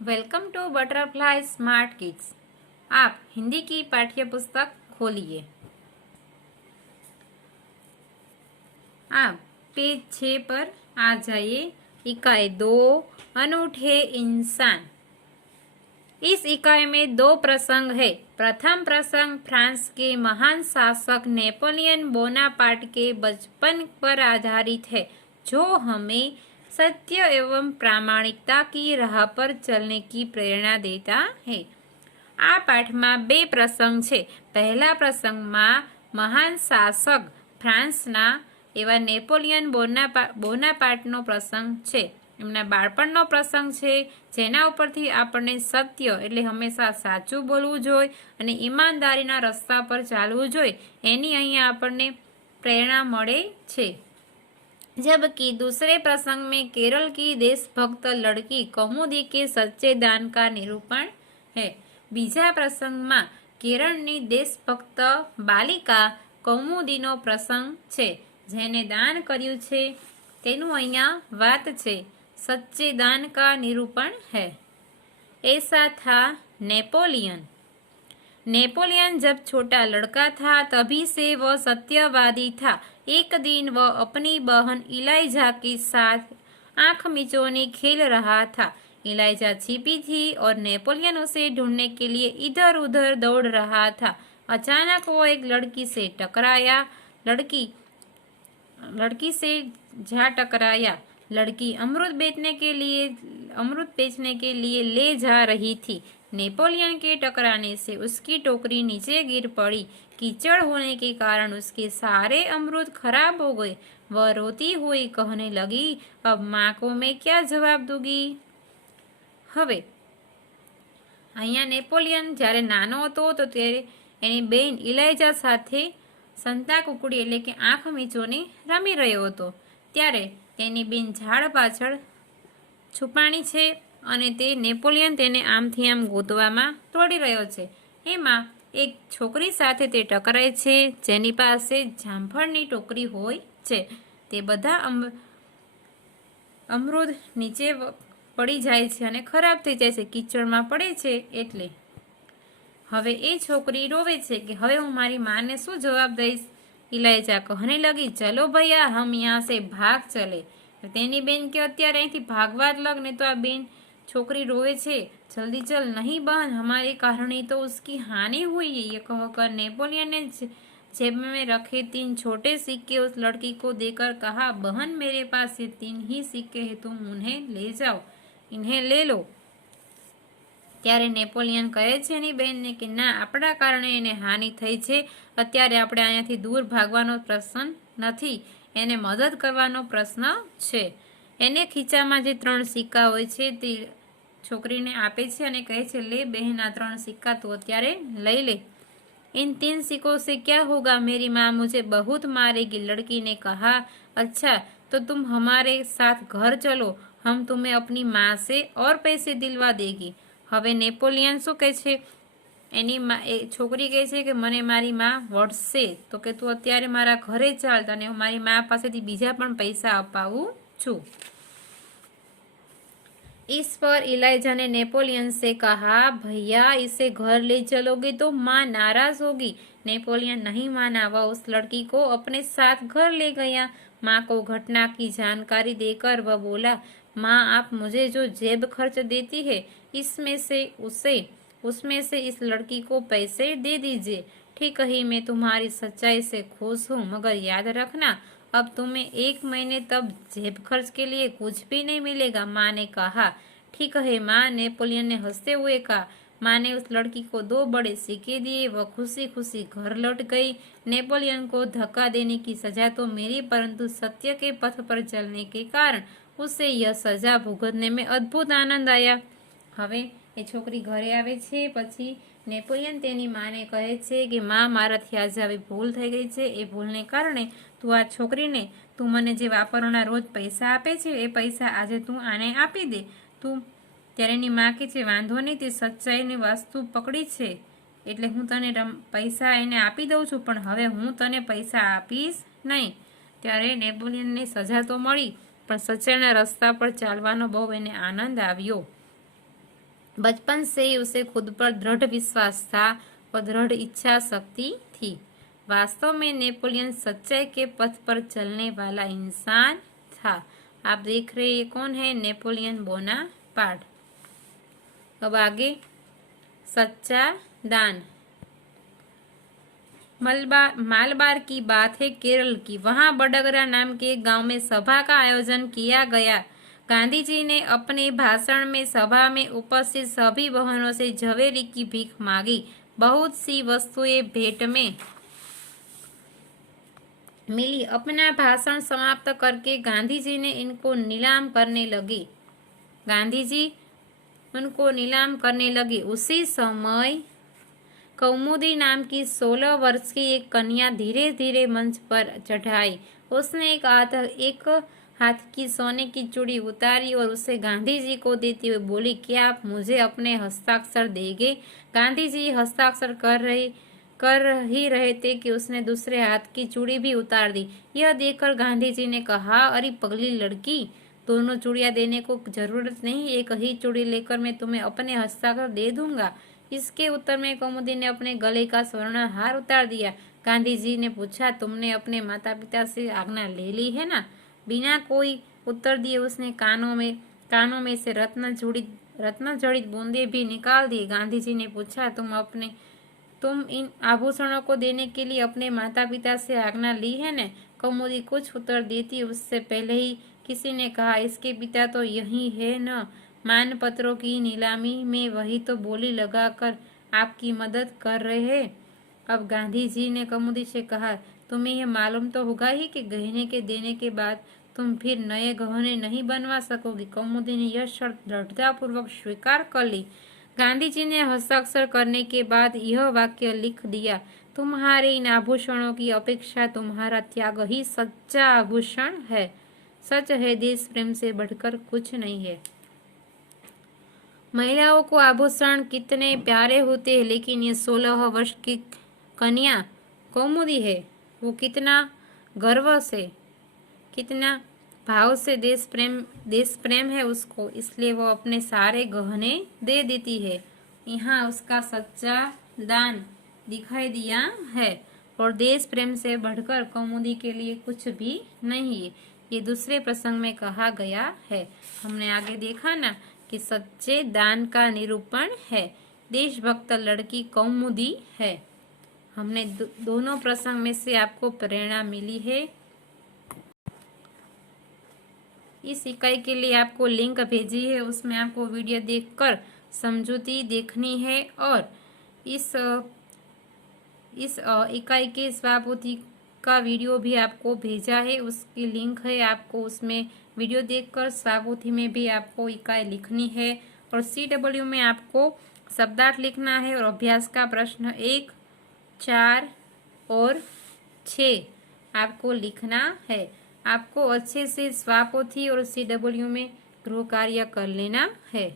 Welcome to butterfly smart kids. आप हिंदी की पाठ्य पुस्तक खोलिए। आप पेज 6 पर आ जाइए। इकाई 2 अनूठे इंसान। इस इकाई में 2 प्रसंग है। प्रथम प्रसंग फ्रांस के महान शासक नेपोलियन बोनापार्ट के बचपन पर आधारित है, जो हमें सत्य एवं प्रामाणिकता की राह पर चलने की प्रेरणा देता है। आ पाठ में 2 प्रसंग है। पहला प्रसंग में महान शासक फ्रांसना एवं नेपोलियन बोनापार्टનો प्रसंग है। એમના બાળપણનો પ્રસંગ છે, જેના ઉપરથી આપણને સત્ય એટલે હંમેશા સાચું બોલવું જોઈએ અને ઈમાનદારીના રસ્તા પર ચાલવું જોઈએ, એની અહીંયા આપણને પ્રેરણા મળે છે। जबकि दूसरे प्रसंग में केरल की देशभक्त लड़की कौमुदी के सच्चे दान का निरूपण है। बीजा प्रसंग में केरळની देशभक्त बालिका कौमुदीનો प्रसंग છે, જેને દાન કર્યું છે તેનું અહીંયા વાત છે। सच्चे दान का निरूपण है। ऐसा था नेपोलियन। नेपोलियन जब छोटा लड़का था तभी से वह सत्यवादी था। एक दिन वह अपनी बहन इलाइजा के साथ आंख मिचौनी खेल रहा था। इलाइजा छिपी थी और नेपोलियन उसे ढूंढने के लिए इधर उधर दौड़ रहा था। अचानक वो एक लड़की से टकराया। लड़की से जा टकराया। लड़की अमरूद बेचने के लिए ले जा रही थी। नेपोलियन के टकराने से उसकी टोकरी नीचे गिर पड़ी। कीचड़ होने के कारण उसके सारे अमरूद खराब हो गए। वह रोती हुई कहने लगी, अब माँ को मैं क्या जवाब दूंगी। હવે અહીંયા નેપોલિયન જ્યારે નાનો હતો તો ત્યારે એની બેન ઇલાઇજા સાથે સંતા કુકડી એટલે કે આંખ મીચોને રમી રહ્યો હતો। ત્યારે તેની બેન ઝાડ પાછળ છુપાણી છે અને તે નેપોલિયન તેને આમથી આમ ગોતવામાં દોડી રહ્યો છે। એમાં એક છોકરી સાથે તે ટકરાય છે, જેની પાસે જામફળની ટોકરી હોય છે। તે બધા અમરૂદ નીચે પડી જાય છે અને ખરાબ થઈ જાય છે, કીચડમાં પડે છે। એટલે હવે એ છોકરી રોવે છે કે હવે હું મારી માને શું જવાબ દઈશ। इलाइजा कहने लगी, चलो भैया हम यहाँ से भाग चले। तेनी बेन के અત્યારે અહીંથી ભાગવા જ લગ, ને તો આ બેન छोकरी रोए छे, जल्दी चल, नहीं बहन हमारे कारण ही तो उसकी हानि हुई है। ये कहकर नेपोलियन ने जेब में रखे 3 छोटे सिक्के उस लड़की को देकर कहा, बहन मेरे पास ये 3 ही सिक्के हैं, तुम उन्हें ले जाओ, इन्हें ले लो। ત્યારે નેપોલિયન કહે છે એની બેનને કે ના, આપણા કારણે એને હાનિ થઈ છે, અત્યારે આપણે અહીંયાથી દૂર ભાગવાનો પ્રશ્ન નથી, એને મદદ કરવાનો પ્રશ્ન છે। એને ખીચામાં જે 3 સિક્કા હોય છે તે છોકરીને આપે છે અને કહે છે, ले बहन आ 3 सिक्का तो અત્યારે લઈ ले। इन 3 सिक्कों से क्या होगा, मेरी माँ मुझे बहुत मारेगी। लड़की ने कहा, अच्छा तो तुम हमारे साथ घर चलो, हम तुम्हें अपनी माँ से और पैसे दिलवा देगी। હવે નેપોલિયન શું કહે છે, એની છોકરી કહે છે કે મને મારી માં વળશે, તો કે તું અત્યારે મારા ઘરે ચાલ, તને હું મારી માં પાસેથી બીજા પણ પૈસા અપાવું છું। इस पर इलाइजा ने नेपोलियन से कहा, भैया इसे घर ले चलोगे तो माँ नाराज होगी। नेपोलियन नहीं माना, वह उस लड़की को अपने साथ घर ले गया। माँ को घटना की जानकारी देकर वह बोला, माँ आप मुझे जो जेब खर्च देती है उसमें से इस लड़की को पैसे दे दीजिए। ठीक ही मैं तुम्हारी सच्चाई से खुश हूँ, मगर याद रखना अब तुम्हें 1 महीने तब जेब खर्च के लिए कुछ भी नहीं मिलेगा। माँ ने कहा, ठीक है माँ। नेपोलियन ने हंसते हुए कहा। माँ ने उस लड़की को 2 बड़े सिक्के दिए। वह खुशी खुशी घर लौट गई। नेपोलियन को धक्का देने की सजा तो मिली, परंतु सत्य के पथ पर चलने के कारण उसे यह सजा भुगतने में अद्भुत आनंद आया। હવે એ છોકરી ઘરે આવે છે, પછી નેપોલિયન તેની માને કહે છે કે માં મારાથી આજે આવી ભૂલ થઈ ગઈ છે, એ ભૂલને કારણે તું આ છોકરીને તું મને જે વાપરવાના રોજ પૈસા આપે છે એ પૈસા આજે તું આને આપી દે। તું ત્યારે એની માં કહે છે, વાંધો નહીં, તે સચ્ચાઈની વસ્તુ પકડી છે એટલે હું તને પૈસા એને આપી દઉં છું, પણ હવે હું તને પૈસા આપીશ નહીં। ત્યારે નેપોલિયનને સજા તો મળી, પણ સચ્ચાઈના રસ્તા પર ચાલવાનો બહુ એને આનંદ આવ્યો। बचपन से ही उसे खुद पर दृढ़ विश्वास था और दृढ़ इच्छा शक्ति थी। वास्तव में नेपोलियन सच्चाई के पथ पर चलने वाला इंसान था। आप देख रहे हैं ये कौन है? Napoleon Bonaparte. अब आगे, सच्चा दान। मालबार की बात है केरल की। वहां बडगरा नाम के एक गांव में सभा का आयोजन किया गया। गांधी जी ने अपने भाषण में सभा में उपस्थित सभी बहनों से झवेरी की भीख मांगी। बहुत सी वस्तुएं भेंट में मिली। अपना भाषण समाप्त करके गांधी जी ने इनको नीलाम करने लगे। गांधी जी उनको नीलाम करने लगे। उसी समय कौमुदी नाम की 16 वर्ष की एक कन्या धीरे धीरे मंच पर चढ़ाई। उसने एक हाथ की सोने की चूड़ी उतारी और उसे गांधी जी को देती हुई बोली, क्या आप मुझे अपने हस्ताक्षर देंगे? गांधी जी हस्ताक्षर कर ही रहे थे कि उसने दूसरे हाथ की चूड़ी भी उतार दी। यह देखकर गांधी जी ने कहा, अरे पगली लड़की, दोनों चूड़ियां देने को जरूरत नहीं, एक ही चूड़ी लेकर मैं तुम्हें अपने हस्ताक्षर दे दूंगा। इसके उत्तर में कौमुदी ने अपने गले का स्वर्ण हार उतार दिया। गांधी जी ने पूछा, तुमने अपने माता पिता से आज्ञा ले ली है ना? बिना कोई उत्तर दिए उसने कानों में से रत्न जड़ित बूंदे भी निकाल दिए। गांधी जी ने पूछा, तुम इन आभूषणों को देने के लिए अपने माता पिता से आज्ञा ली है न? कौमुदी कुछ उत्तर देती उससे पहले ही किसी ने कहा, इसके पिता तो यही है न? मानपत्रों की नीलामी में वही तो बोली लगाकर आपकी मदद कर रहे हैं। अब गांधी जी ने कौमुदी से कहा, तुम्हें यह मालूम तो होगा ही कि गहने के देने के बाद तुम फिर नए गहने नहीं बनवा सकोगी। कौमुदी ने यह शर्त दृढ़तापूर्वक स्वीकार कर ली। गांधी जी ने हस्ताक्षर करने के बाद यह वाक्य लिख दिया, तुम्हारे इन आभूषणों की अपेक्षा तुम्हारा त्याग ही सच्चा आभूषण है। सच है, देश प्रेम से बढ़कर कुछ नहीं है। महिलाओं को आभूषण कितने प्यारे होते हैं, लेकिन ये 16 वर्ष की कन्या कौमुदी है, वो कितना गर्व से, कितना भाव से देश प्रेम है उसको, इसलिए वो अपने सारे गहने दे देती है। यहाँ उसका सच्चा दान दिखाई दिया है। और देश प्रेम से बढ़कर कौमुदी के लिए कुछ भी नहीं है, ये दूसरे प्रसंग में कहा गया है। हमने आगे देखा ना कि सच्चे दान का निरूपण है। देशभक्त लड़की कौमुदी है। हमने दोनों प्रसंग में से आपको प्रेरणा मिली है। इस इकाई के लिए आपको लिंक भेजी है, उसमें आपको वीडियो देखकर समझौती देखनी है। और इस इकाई के स्वापोथी का वीडियो भी आपको भेजा है, उसकी लिंक है, आपको उसमें वीडियो देखकर स्वापोथी में भी आपको इकाई लिखनी है। और CW में आपको शब्दार्थ लिखना है और अभ्यास का प्रश्न 1, 4 और 6 आपको लिखना है। आपको अच्छे से स्वापोथी और CW में गृह कार्य कर लेना है।